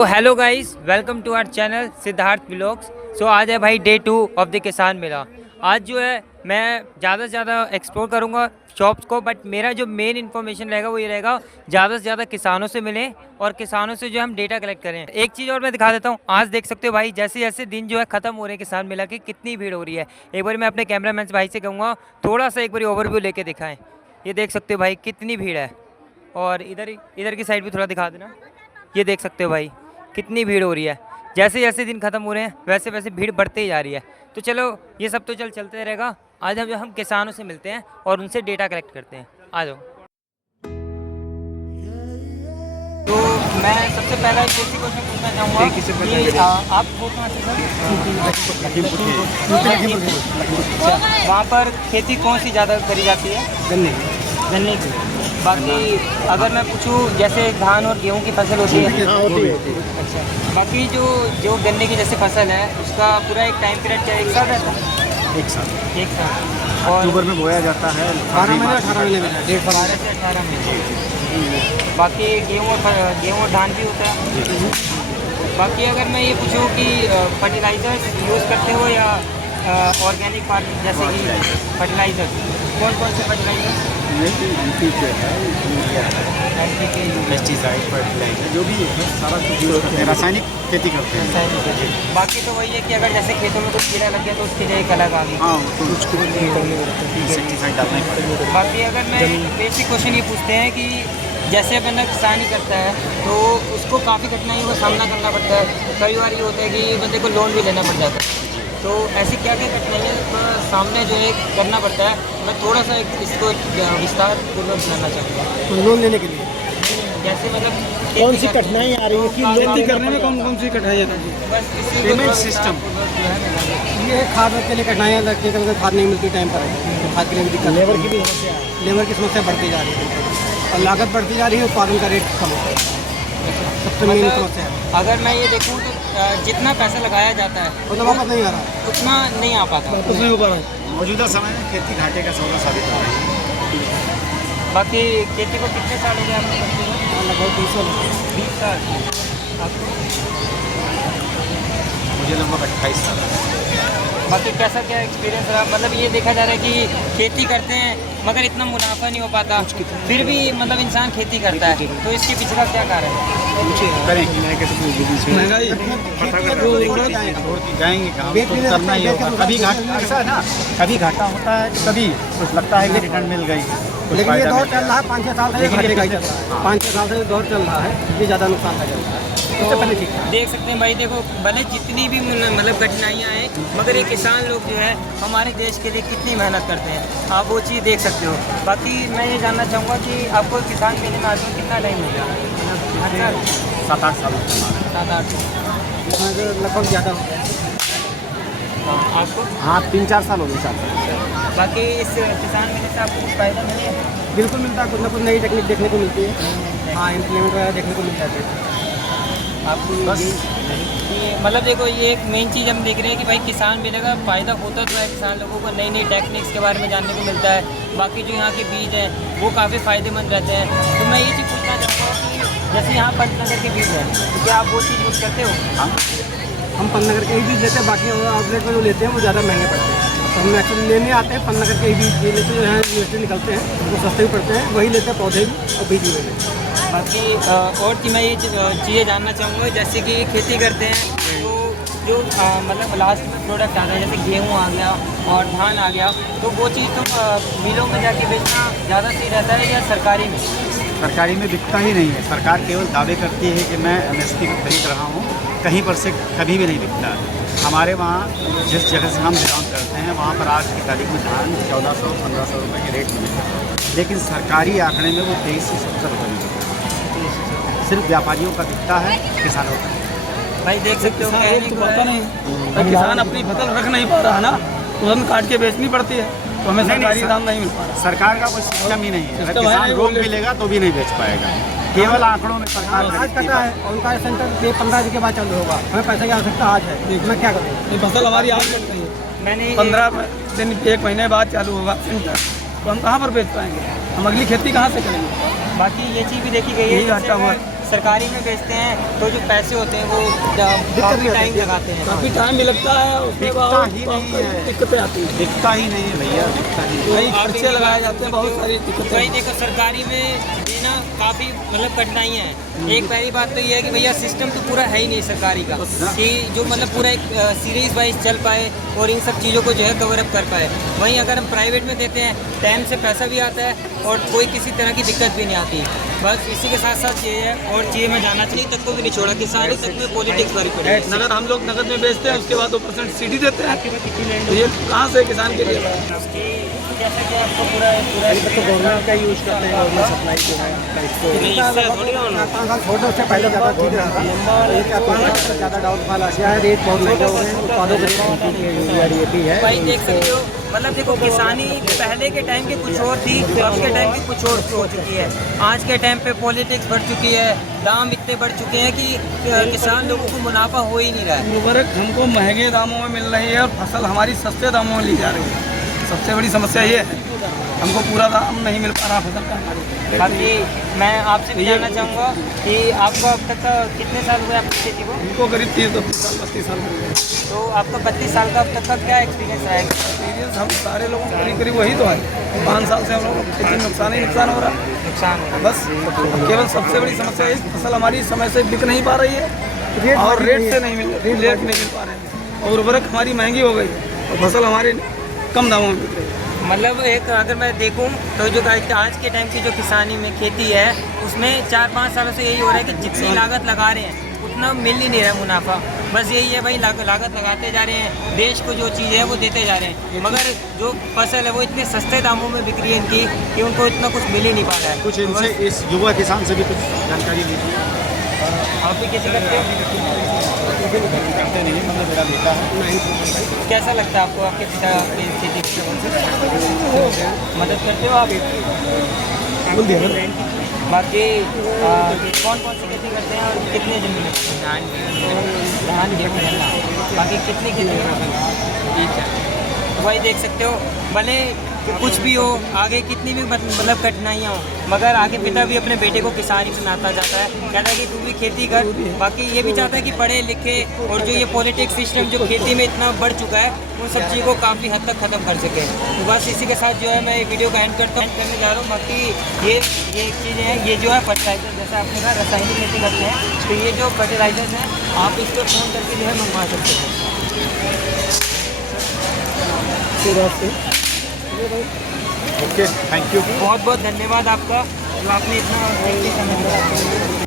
तो hello guys, welcome to our channel Siddharth vlogs. So आज है भाई डे 2 ऑफ द किसान मेला। आज जो है मैं ज़्यादा से ज़्यादा एक्सप्लोर करूँगा शॉप्स को, बट मेरा जो मेन इन्फॉर्मेशन रहेगा वो ये रहेगा ज़्यादा से ज़्यादा किसानों से मिलें और किसानों से जो हम डेटा कलेक्ट करें। एक चीज़ और मैं दिखा देता हूँ, आज देख सकते हो भाई जैसे जैसे दिन जो है ख़त्म हो रहे हैं किसान मेला की, कितनी भीड़ हो रही है। एक बार मैं अपने कैमरामैन भाई से कहूँगा थोड़ा सा एक बार ओवरव्यू लेके दिखाएँ। ये देख सकते हो भाई कितनी भीड़ है, और इधर की साइड भी थोड़ा दिखा देना। ये देख सकते हो भाई कितनी भीड़ हो रही है। जैसे जैसे दिन ख़त्म हो रहे हैं वैसे वैसे भीड़ बढ़ते ही जा रही है। तो चलो ये सब तो चलते रहेगा। आज हम किसानों से मिलते हैं और उनसे डेटा कलेक्ट करते हैं। आ जाओ। तो मैं सबसे पहला एक बेसिक क्वेश्चन पूछना चाहूँगा कि आप वो कहाँ से सर? वहाँ पर खेती कौन सी ज़्यादा करी जाती है? गन्ने की। बाकी अगर मैं पूछूँ जैसे धान और गेहूँ की फसल होती है, अच्छा, बाकी जो गन्ने की जैसे फसल है उसका पूरा एक टाइम पीरियड क्या एक साल रहता है? एक साल। और अक्टूबर में बोया जाता है, 18 महीने में 12 से 18 महीने। बाकी गेहूँ और धान भी होता है। बाकी अगर मैं ये पूछूँ कि फर्टिलाइज़र्स यूज़ करते हो या ऑर्गेनिक फार्मिंग, जैसे कि फर्टिलाइज़र कौन से फर्टिलाइज़र? पेस्टिसाइड, फर्टिलाइजर जो भी है सारा कुछ यूज़ करते हैं, रासायनिक खेती करते हैं। बाकी तो वही है कि अगर जैसे खेतों में कुछ कीड़ा लग गया तो उसके लिए एक अलग आ गई। हाँ, तो उसको इंसेक्टिसाइड डालना ही पड़ेगा। बाकी अगर मैं बेसिक क्वेश्चन ये पूछते हैं कि जैसे बंदा किसानी करता है तो उसको काफ़ी कठिनाइयों का सामना करना पड़ता है। कई बार ये होता है कि बंदे को लोन भी लेना पड़ जाता है। तो ऐसी क्या क्या कठिनाइयों का सामने जो है करना पड़ता है, मैं थोड़ा सा इसको विस्तार पूर्वक जानना चाहूँगा। लोन लेने के लिए जैसे मतलब कौन सी कठिनाई आ रही है कि खेती करने में कौन सी कठिनाई आती है? बस इसी पेमेंट सिस्टम ये खाद के लिए कठिनाइयाँ लगती है, कभी खाद नहीं मिलती टाइम पर, तो खाद के लिए भी दिक्कत, लेबर की भी समस्या है, लेबर की समस्या बढ़ती जा रही है और लागत बढ़ती जा रही है, उत्पादन का रेट कम होता है, सबसे मेन समस्या है। अगर मैं ये देखूँ तो जितना पैसा लगाया जाता है उतना वापस नहीं आ रहा, उतना नहीं आ पाता। वापस नहीं हो पा रहा है। मौजूदा समय में खेती घाटे का सौदा साबित हो रहा है। बाकी खेती को कितने साल हो गए आपको करते हुए? लगभग 20 साल 20 साल। आपको? मुझे लगभग 28 साल है। बाकी कैसा क्या एक्सपीरियंस रहा? मतलब ये देखा जा रहा है कि खेती करते हैं मगर इतना मुनाफा नहीं हो पाता, फिर भी मतलब इंसान खेती करता है, तो इसके पीछे का क्या कारण है? महंगाई जाएंगे काम तो करना ही होगा। कभी घाटा ऐसा है ना, कभी घाटा होता है तो कभी कुछ लगता है कि रिटर्न मिल गई, लेकिन ये दौर चल रहा है 5-6 साल से, घाटे का ही चल रहा है। 5-6 साल से दौर चल रहा है, ये ज़्यादा नुकसान का चल रहा है। उससे पहले ठीक था। देख सकते हैं भाई, देखो भले जितनी भी मतलब कठिनाइयाँ हैं, मगर ये किसान लोग जो है हमारे देश के लिए कितनी मेहनत करते हैं, आप वो चीज़ देख सकते हो। बाकी मैं ये जानना चाहूँगा कि आपको किसान मेले में आते हुए कितना टाइम मिल रहा है? 7-8 साल 7-8। इसमें तो लगभग ज़्यादा हो गया। आपको? हाँ, 3-4 साल हो गए साथ। बाकी इस किसान मेले से आपको कुछ फ़ायदा मिला है? बिल्कुल मिलता है, कुछ ना कुछ नई टेक्निक देखने को मिलती है। हाँ, इम्प्लीमेंट वगैरह देखने को मिल जाती है। आपको बस ये मतलब देखो, ये एक मेन चीज़ हम देख रहे हैं कि भाई किसान मेले का फ़ायदा होता तो है, किसान लोगों को नई नई टेक्निक्स के बारे में जानने को मिलता है। बाकी जो यहाँ के बीज हैं वो काफ़ी फ़ायदेमंद रहते हैं। तो मैं ये चीज़ पूछना चाहूँगा कि जैसे यहाँ पंचनगर के बीज हैं, तो क्या आप वो चीज़ यूज़ करते हो? हम पन्नगर के ही बीज लेते हैं, बाकी आउटलेट में जो लेते हैं वो ज़्यादा महंगे पड़ते हैं। तो हम एक्चुअली लेने आते हैं पन्नगर के ही बीज लेते हैं, जो यहाँ यूनिवर्सिटी निकलते हैं वो सस्ते भी पड़ते हैं, वही लेते हैं, पौधे भी और बीज भी लेते हैं। बाकी और कि मैं ये चीज़ें जानना चाहूँगा, जैसे कि खेती करते हैं तो जो मतलब लास्ट में प्रोडक्ट आता है, जैसे गेहूँ आ गया और धान आ गया, तो वो चीज़ तो मिलों में जाके बेचना ज़्यादा सही रहता है या सरकारी में? सरकारी में बिकता ही नहीं है। सरकार केवल दावे करती है कि मैं MSP खरीद रहा हूँ, कहीं पर से कभी भी नहीं बिकता है। हमारे वहाँ जिस जगह से हम बिलोंग करते हैं वहाँ पर आज की तारीख में धान 1400-1500 रुपये के रेट मिलता है, लेकिन सरकारी आंकड़े में वो 23 से 70 रुपये मिलता है। सिर्फ व्यापारियों का बिकता है, किसानों का। भाई देख सकते हो तो पता नहीं, तो किसान अपनी फसल रख नहीं पा रहा है ना, तुरंत काट के बेचनी पड़ती है, तो हमें सरकारी दाम नहीं मिल पा रहा। सरकार का कोई सिस्टम ही नहीं है। अगर किसान रोक भी लेगा तो भी नहीं बेच पाएगा, केवल आंकड़ों में सरकार आज कटा है और उनका सेंटर ये 15 दिन के बाद चालू होगा, हमें पैसे की आवश्यकता आज है, मैं क्या करूँ? ये फसल हमारी आज कट रही है, मैंने 15 दिन 1 महीने बाद चालू होगा सेंटर, तो हम कहाँ पर बेच पाएंगे? हम अगली खेती कहाँ से करेंगे? बाकी ये चीज़ भी देखी गई है, यही घाटा हुआ। सरकारी में बेचते हैं तो जो पैसे होते हैं वो काफ़ी टाइम लगाते हैं। काफ़ी टाइम भी लगता है, उसमें दिखता बहुत ही नहीं है। दिक्कतें आती हैं, दिखता ही नहीं है भैया, दिखता ही नहीं। कई खर्चे लगाए जाते हैं, बहुत सारी दिक्कतें। वही देखो सरकारी में देना काफ़ी मतलब कठिनाइयाँ हैं। एक पहली बात तो ये है कि भैया सिस्टम तो पूरा है ही नहीं सरकारी का कि जो मतलब पूरा एक सीरीज वाइज चल पाए और इन सब चीज़ों को जो है कवर अप कर पाए। वहीं अगर हम प्राइवेट में देते हैं टाइम से पैसा भी आता है और कोई किसी तरह की दिक्कत भी नहीं आती। बस इसी के साथ साथ ये है और चीज़ें मैं जानना चाहिए तक को भी नहीं छोड़ा, किसानी तक में पॉलिटिक्स भरी पड़ी है। नगद हम लोग नगद में बेचते हैं, उसके बाद 2% सीडी देते हैं, तो ये कहाँ से किसान के लिए? जैसा कि आपको पूरा गवर्नमेंट का यूज करते हैं, गवर्नमेंट सप्लाई जो है छोटे उससे पहले ज़्यादा ठीक रहा था, ज़्यादा डाउनफॉल आ गया है, रेट बहुत महंगे हो गए हैं, उत्पादों के है। भाई देख सकते हो मतलब देखो किसानी पहले के टाइम की कुछ और थी, अब के टाइम की कुछ और हो चुकी है। आज के टाइम पे पॉलिटिक्स बढ़ चुकी है, दाम इतने बढ़ चुके हैं कि किसान लोगों को मुनाफा हो ही नहीं रहा है। उर्वरक हमको महंगे दामों में मिल रही है और फसल हमारी सस्ते दामों में ली जा रही है। सबसे बड़ी समस्या ये है, हमको पूरा दाम नहीं मिल पा रहा फसल का। बाकी मैं आपसे भी जानना चाहूँगा कि आपको अब तक का कितने साल हुए आपकी खेती को? हमको करीब 30-32 साल 32 साल हो गए। तो आपका 32 साल का अब तक का क्या एक्सपीरियंस रहा है? एक्सपीरियंस हम सारे लोगों को करीब करीब वही तो है, 5 साल से हम लोग को खेती में नुकसान ही नुकसान हो रहा है। नुकसान हो रहा है। बस केवल सबसे बड़ी समस्या है फसल हमारी समय से बिक नहीं पा रही है और रेट से नहीं मिल रेट नहीं मिल पा रहे हैं, और उर्वरक हमारी महंगी हो गई और फसल हमारी कम दामों में बिक रही है। मतलब एक अगर मैं देखूं तो जो आज के टाइम की जो किसानी में खेती है उसमें 4-5 सालों से यही हो रहा है कि जितनी लागत लगा रहे हैं उतना मिल ही नहीं रहा मुनाफा। बस यही है भाई, लागत लगाते जा रहे हैं, देश को जो चीज़ है वो देते जा रहे हैं, मगर जो फसल है वो इतने सस्ते दामों में बिक रही है इनकी कि उनको इतना कुछ मिल ही नहीं पा रहा है। कुछ इनसे इस युवा किसान से भी कुछ जानकारी लीजिए। आप भी खेती करते हो? करते नहीं, मतलब मेरा बेटा है। कैसा लगता है आपको आपके पिता की खेती मदद करते हो आप? बाकी कौन कौन सी खेती करते हैं और कितने जमीन है? धान गेहूँ गन्ना, बाकी कितनी खेती करते हैं? ठीक है, तो भाई देख सकते हो भले कुछ भी हो, आगे कितनी भी मतलब कठिनाइयाँ हो, मगर आगे पिता भी अपने बेटे को किसानी बनाता जाता है, कहता है कि तू भी खेती कर। बाकी ये भी चाहता है कि पढ़े लिखे और जो ये पॉलिटिक्स सिस्टम जो खेती में इतना बढ़ चुका है उन सब चीज़ों को काफ़ी हद तक ख़त्म कर सके। तो बस इसी के साथ जो है मैं वीडियो का एंड करने जा रहा हूँ। बाकी ये चीज़ें हैं, ये जो है फर्टिलाइज़र, जैसे आपने कहा रासायनिक खेती करते हैं, तो ये जो फर्टिलाइज़र्स हैं आप इस पर फ़ोन करके जो है मंगवा सकते हैं। Okay, thank you. बहुत बहुत धन्यवाद आपका जो आपने इतना समय दिया।